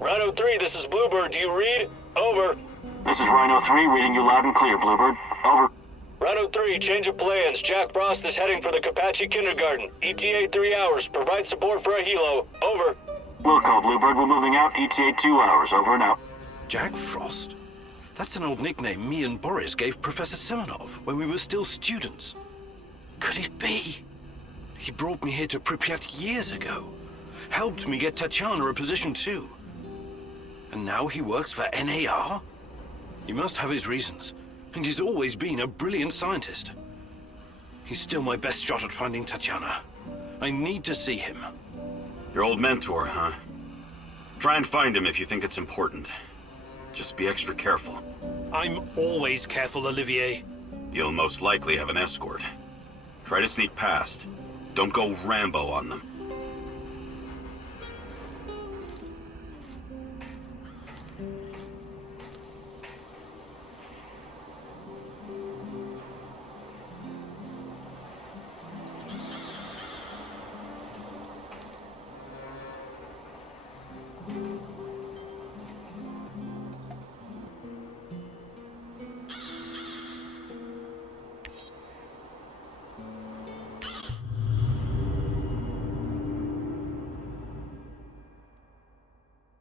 Rhino 3, this is Bluebird. Do you read? Over. This is Rhino 3, reading you loud and clear, Bluebird. Over. Rhino 3, change of plans. Jack Frost is heading for the Kapachi Kindergarten. ETA 3 hours. Provide support for a helo. Over. Will call, Bluebird. We're moving out. ETA 2 hours. Over and out. Jack Frost? That's an old nickname me and Boris gave Professor Semenov when we were still students. Could it be? He brought me here to Pripyat years ago. Helped me get Tatiana a position too. And now he works for NAR? He must have his reasons, and he's always been a brilliant scientist. He's still my best shot at finding Tatiana. I need to see him. Your old mentor, huh? Try and find him if you think it's important. Just be extra careful. I'm always careful, Olivier. You'll most likely have an escort. Try to sneak past. Don't go Rambo on them.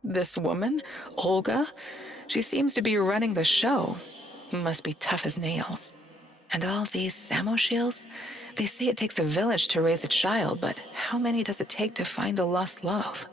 This woman, Olga, she seems to be running the show. Must be tough as nails. And all these Samoshiels, they say it takes a village to raise a child, but how many does it take to find a lost love?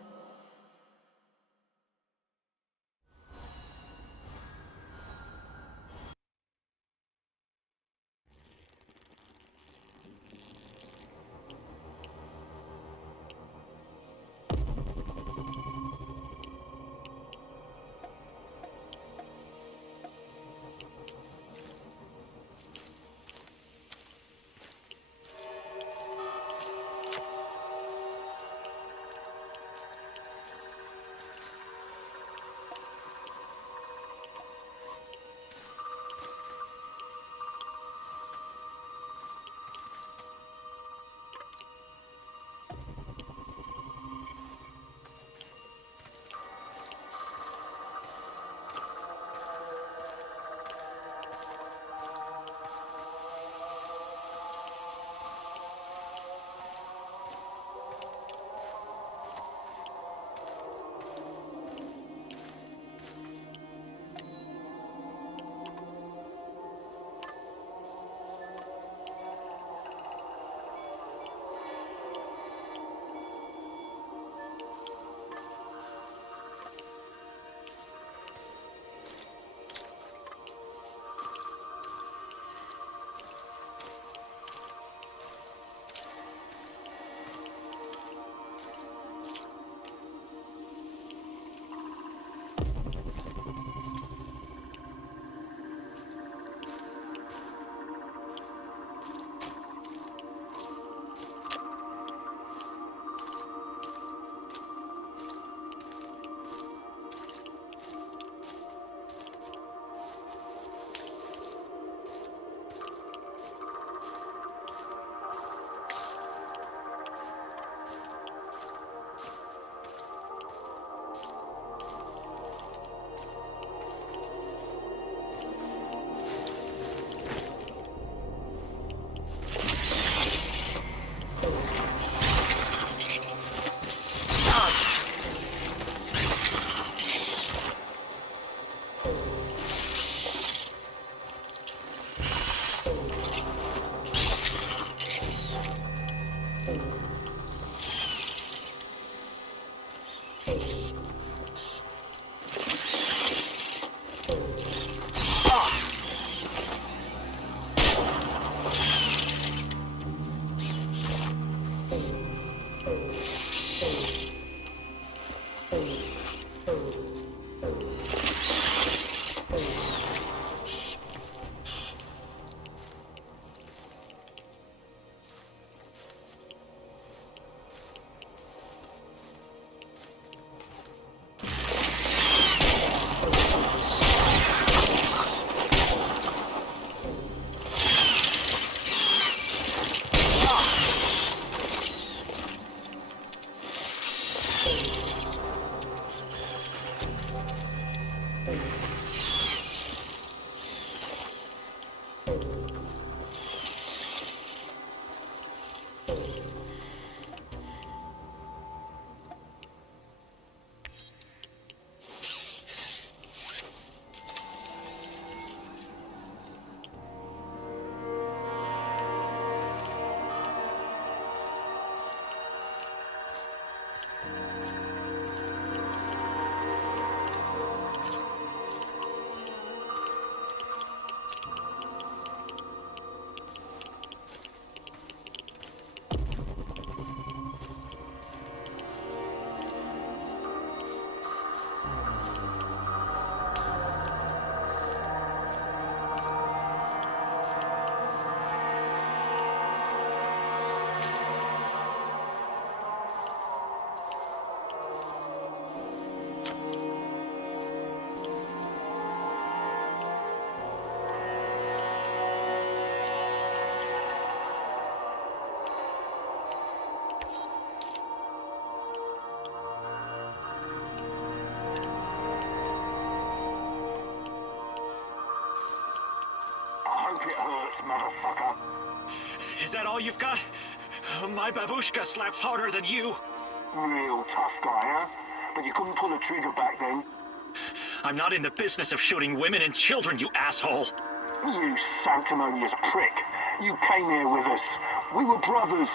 I hope it hurts, motherfucker. Is that all you've got? My babushka slaps harder than you. Real tough guy, huh? But you couldn't pull a trigger back then. I'm not in the business of shooting women and children, you asshole. You sanctimonious prick. You came here with us. We were brothers.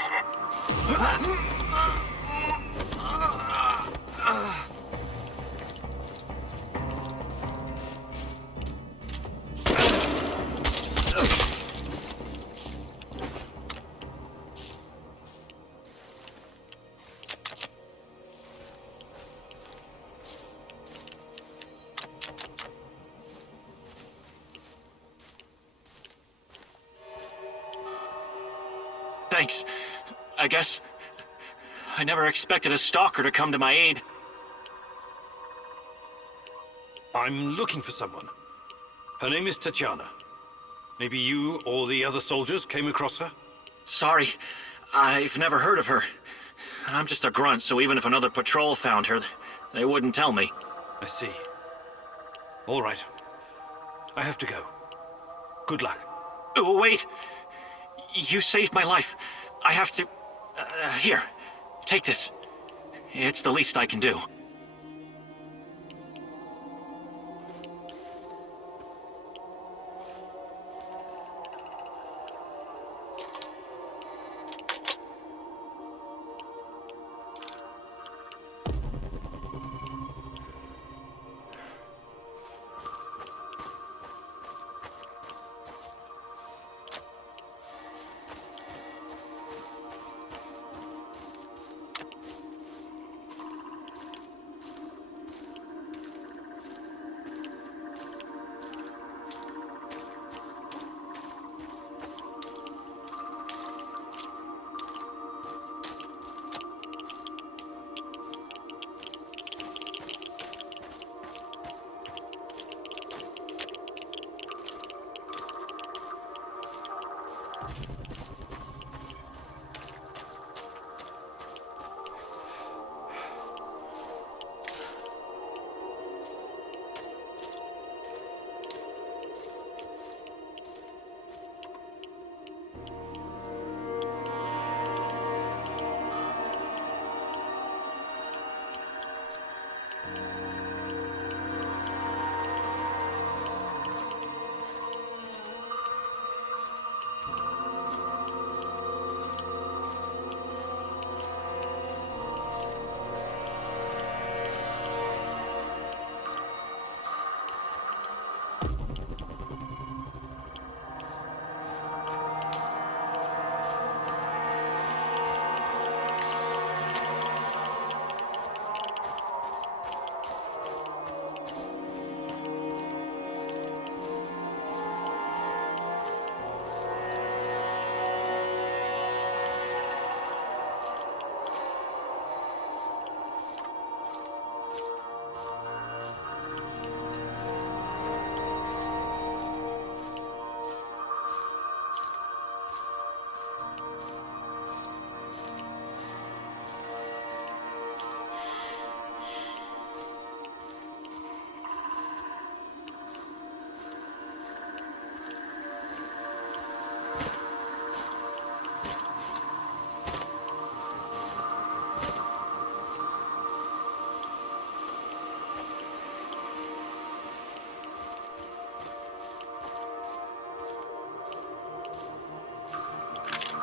Thanks. I guess I never expected a stalker to come to my aid. I'm looking for someone. Her name is Tatiana. Maybe you or the other soldiers came across her? Sorry, I've never heard of her. And I'm just a grunt, so even if another patrol found her, they wouldn't tell me. I see. All right. I have to go. Good luck. Oh, wait! You saved my life. I have to... here, take this. It's the least I can do.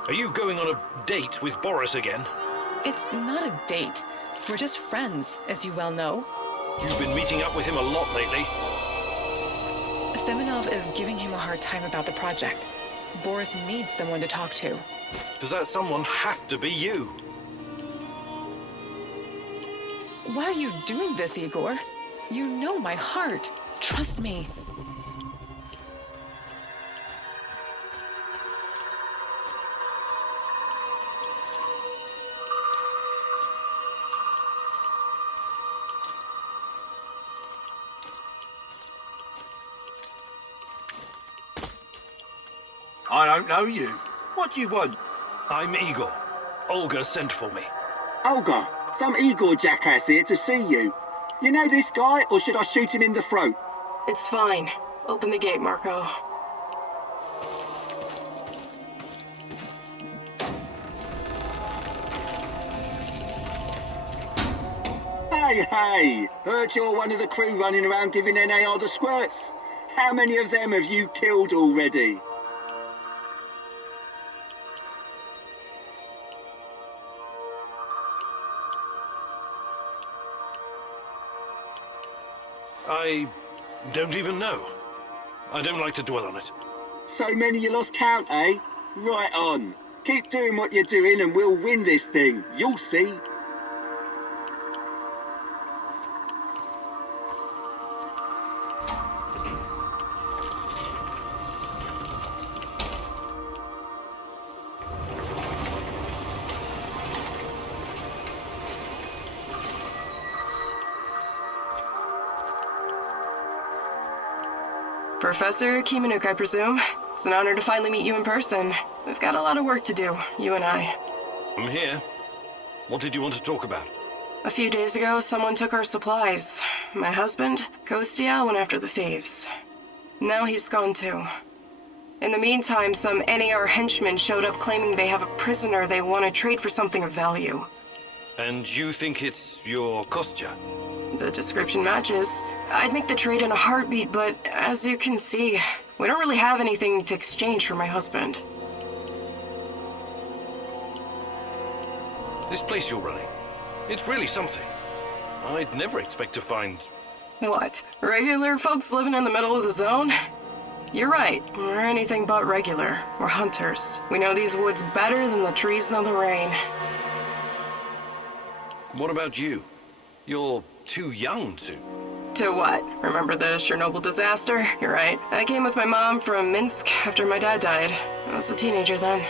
Are you going on a date with Boris again? It's not a date. We're just friends, as you well know. You've been meeting up with him a lot lately. Semenov is giving him a hard time about the project. Boris needs someone to talk to. Does that someone have to be you? Why are you doing this, Igor? You know my heart. Trust me. I don't know you. What do you want? I'm Igor. Olga sent for me. Olga, some Igor jackass here to see you. You know this guy, or should I shoot him in the throat? It's fine. Open the gate, Marco. Hey! Heard you're one of the crew running around giving NAR the squirts. How many of them have you killed already? I don't even know. I don't like to dwell on it. So many you lost count, eh? Right on. Keep doing what you're doing and we'll win this thing. You'll see. Professor Kimanuk, I presume. It's an honor to finally meet you in person. We've got a lot of work to do, you and I. I'm here. What did you want to talk about? A few days ago, someone took our supplies. My husband, Kostya, went after the thieves. Now he's gone too. In the meantime, some NAR henchmen showed up claiming they have a prisoner they want to trade for something of value. And you think it's your Kostya? The description matches. I'd make the trade in a heartbeat, but as you can see, we don't really have anything to exchange for my husband. This place you're running, it's really something. I'd never expect to find... What? Regular folks living in the middle of the zone? You're right. We're anything but regular. We're hunters. We know these woods better than the trees know the rain. What about you? You're too young to... To what? Remember the Chernobyl disaster? You're right. I came with my mom from Minsk after my dad died. I was a teenager then.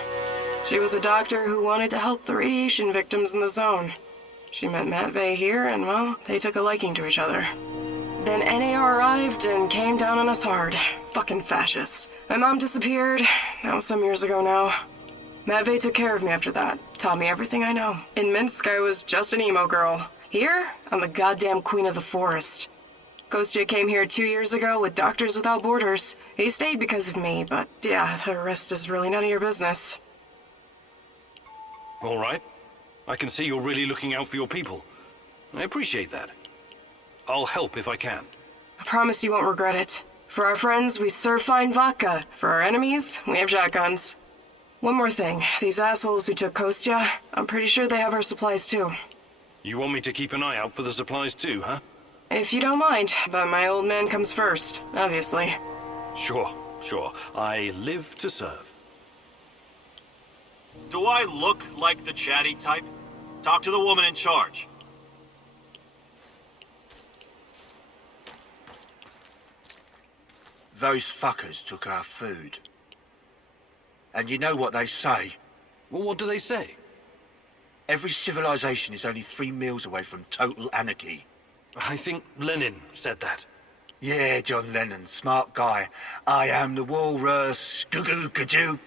She was a doctor who wanted to help the radiation victims in the zone. She met Matvey here, and well, they took a liking to each other. Then NAR arrived and came down on us hard. Fucking fascists. My mom disappeared. That was some years ago now. Matvey took care of me after that. Taught me everything I know. In Minsk, I was just an emo girl. Here, I'm the goddamn queen of the forest. Kostya came here 2 years ago with Doctors Without Borders. He stayed because of me, but yeah, the rest is really none of your business. All right. I can see you're really looking out for your people. I appreciate that. I'll help if I can. I promise you won't regret it. For our friends, we serve fine vodka. For our enemies, we have shotguns. One more thing. These assholes who took Kostya, I'm pretty sure they have our supplies too. You want me to keep an eye out for the supplies too, huh? If you don't mind, but my old man comes first, obviously. Sure. I live to serve. Do I look like the chatty type? Talk to the woman in charge. Those fuckers took our food. And you know what they say? Well, what do they say? Every civilization is only 3 meals away from total anarchy. I think Lenin said that. Yeah, John Lennon, smart guy. I am the walrus. Goo-goo-goo-goo.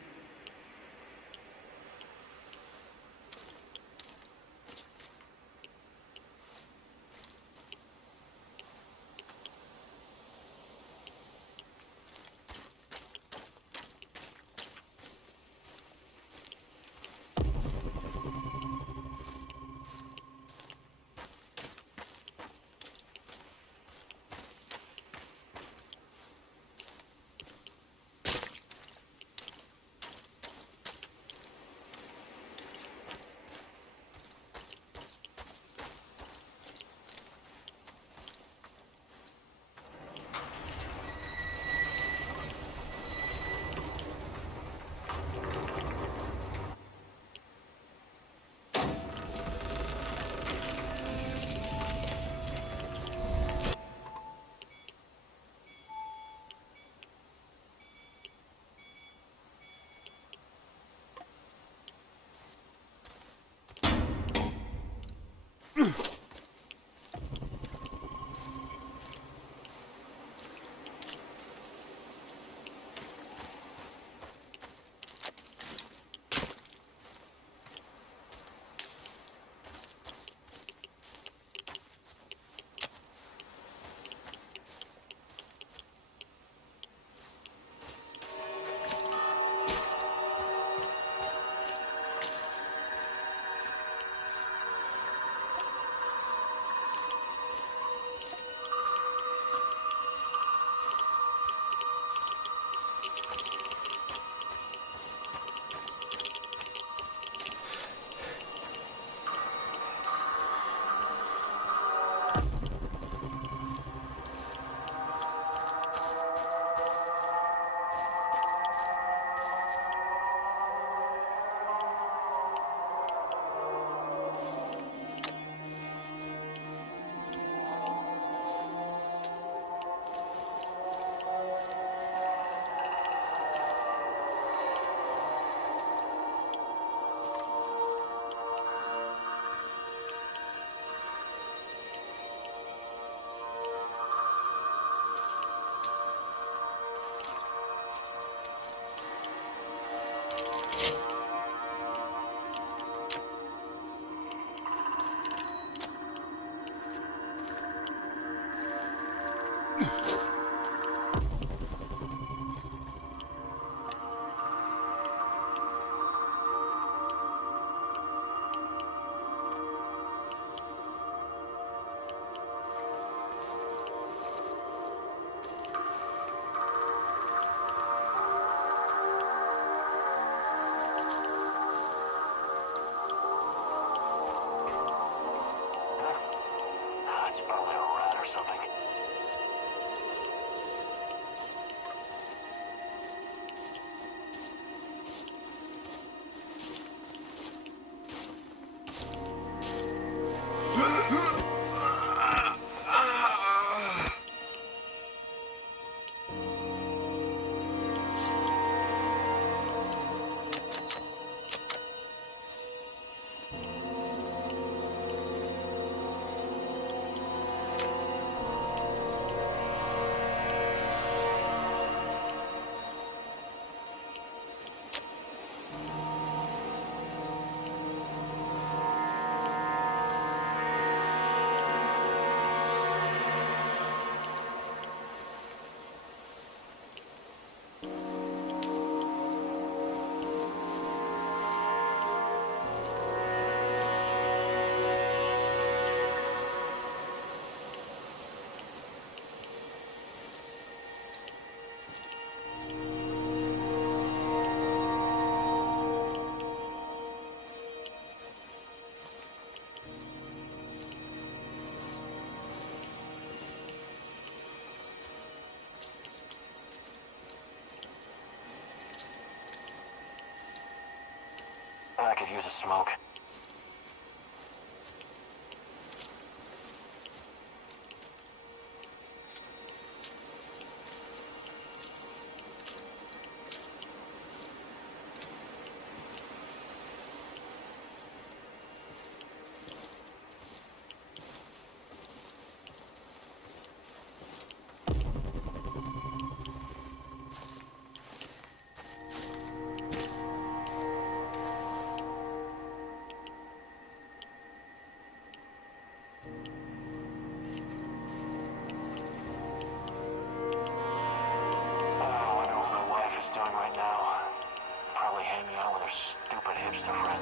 I could use a smoke. Doing right now. Probably hanging out with her stupid hipster friends.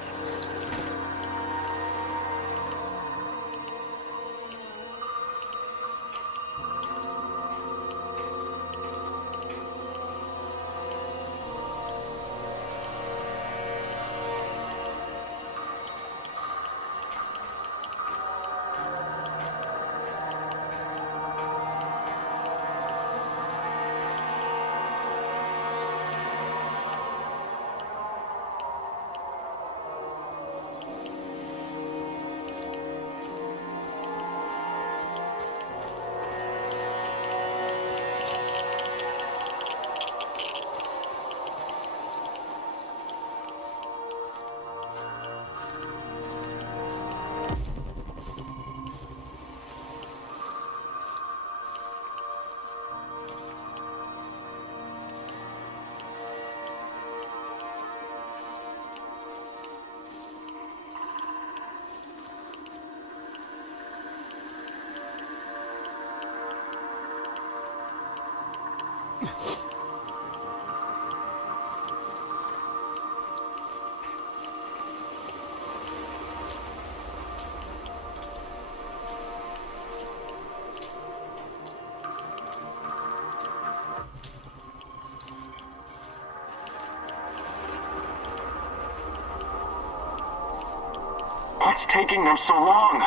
What's taking them so long?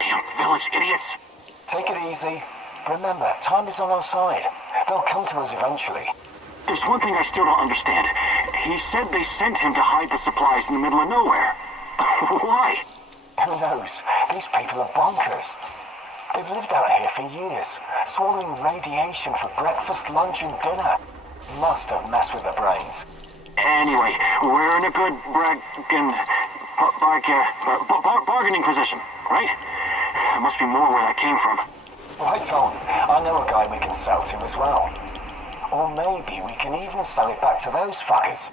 Damn village idiots. Take it easy. Remember, time is on our side. They'll come to us eventually. There's one thing I still don't understand. He said they sent him to hide the supplies in the middle of nowhere. Why? Who knows? These people are bonkers. They've lived out here for years, swallowing radiation for breakfast, lunch, and dinner. Must have messed with their brains. Anyway, we're in a good bargaining position, right? There must be more where that came from. Right on. I know a guy we can sell to as well. Or maybe we can even sell it back to those fuckers.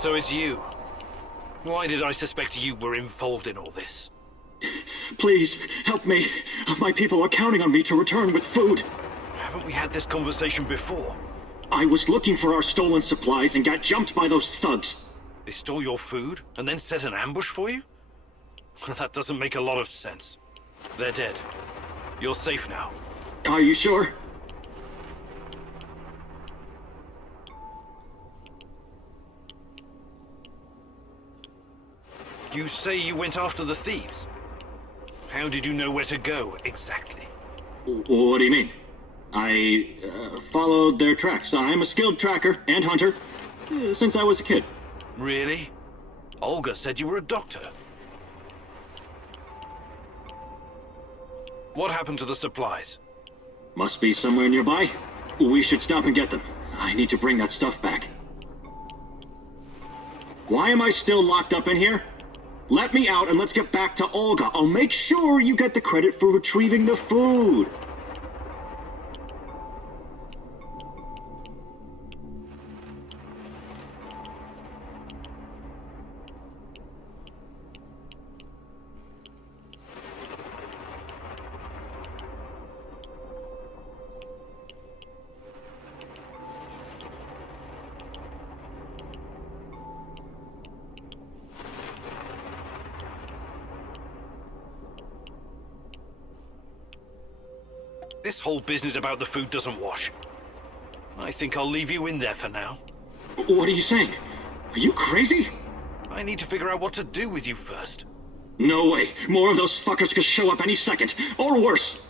So it's you. Why did I suspect you were involved in all this? Please, help me. My people are counting on me to return with food. Haven't we had this conversation before? I was looking for our stolen supplies and got jumped by those thugs. They stole your food and then set an ambush for you? That doesn't make a lot of sense. They're dead. You're safe now. Are you sure? You say you went after the thieves. How did you know where to go, exactly? What do you mean? I followed their tracks. I'm a skilled tracker and hunter since I was a kid. Really? Olga said you were a doctor. What happened to the supplies? Must be somewhere nearby. We should stop and get them. I need to bring that stuff back. Why am I still locked up in here? Let me out and let's get back to Olga. I'll make sure you get the credit for retrieving the food. This whole business about the food doesn't wash. I think I'll leave you in there for now. What are you saying? Are you crazy? I need to figure out what to do with you first. No way. More of those fuckers could show up any second. Or worse.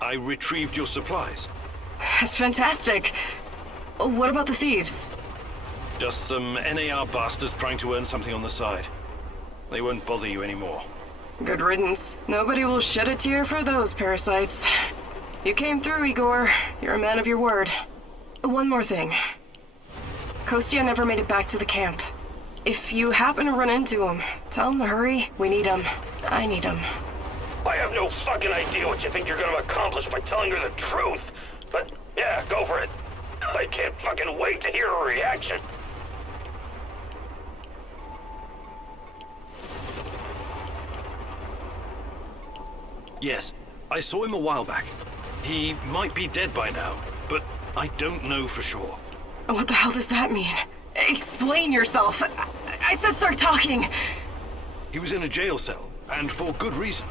I retrieved your supplies. That's fantastic. What about the thieves? Just some NAR bastards trying to earn something on the side. They won't bother you anymore. Good riddance. Nobody will shed a tear for those parasites. You came through, Igor. You're a man of your word. One more thing. Kostya never made it back to the camp. If you happen to run into him, tell him to hurry. We need him. I need him. I have no fucking idea what you think you're gonna accomplish by telling her the truth. But, yeah, go for it. I can't fucking wait to hear her reaction. Yes, I saw him a while back. He might be dead by now, but I don't know for sure. What the hell does that mean? Explain yourself. I said start talking. He was in a jail cell, And for good reason.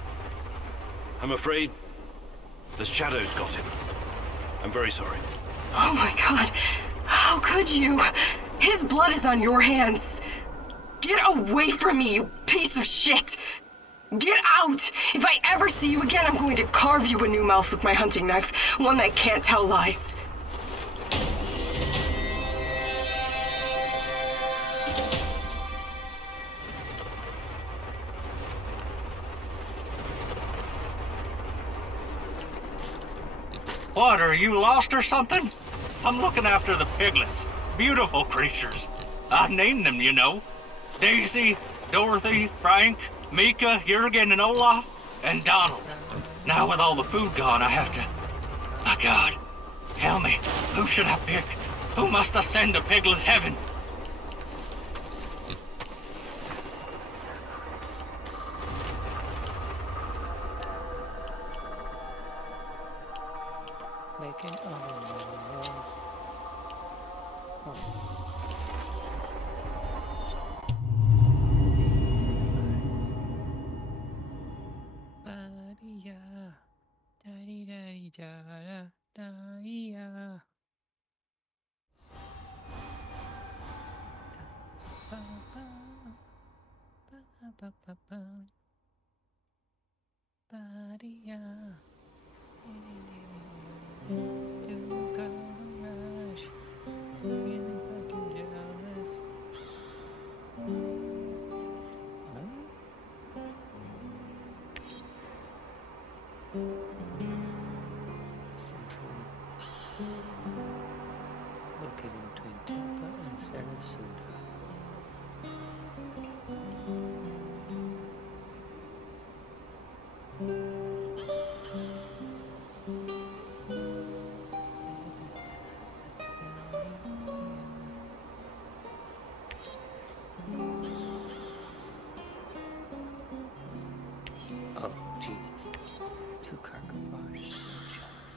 I'm afraid the shadows got him. I'm very sorry. Oh my god. How could you? His blood is on your hands. Get away from me, you piece of shit! Get out! If I ever see you again, I'm going to carve you a new mouth with my hunting knife. One that can't tell lies. What, are you lost or something? I'm looking after the piglets. Beautiful creatures. I named them, you know. Daisy, Dorothy, Frank, Mika, Jurgen, and Olaf, and Donald. Now with all the food gone, I have to... My God. Tell me, who should I pick? Who must I send to piglet heaven? Making located between Tampa and Sarasota. Oh, Jesus. 2 car garage shots.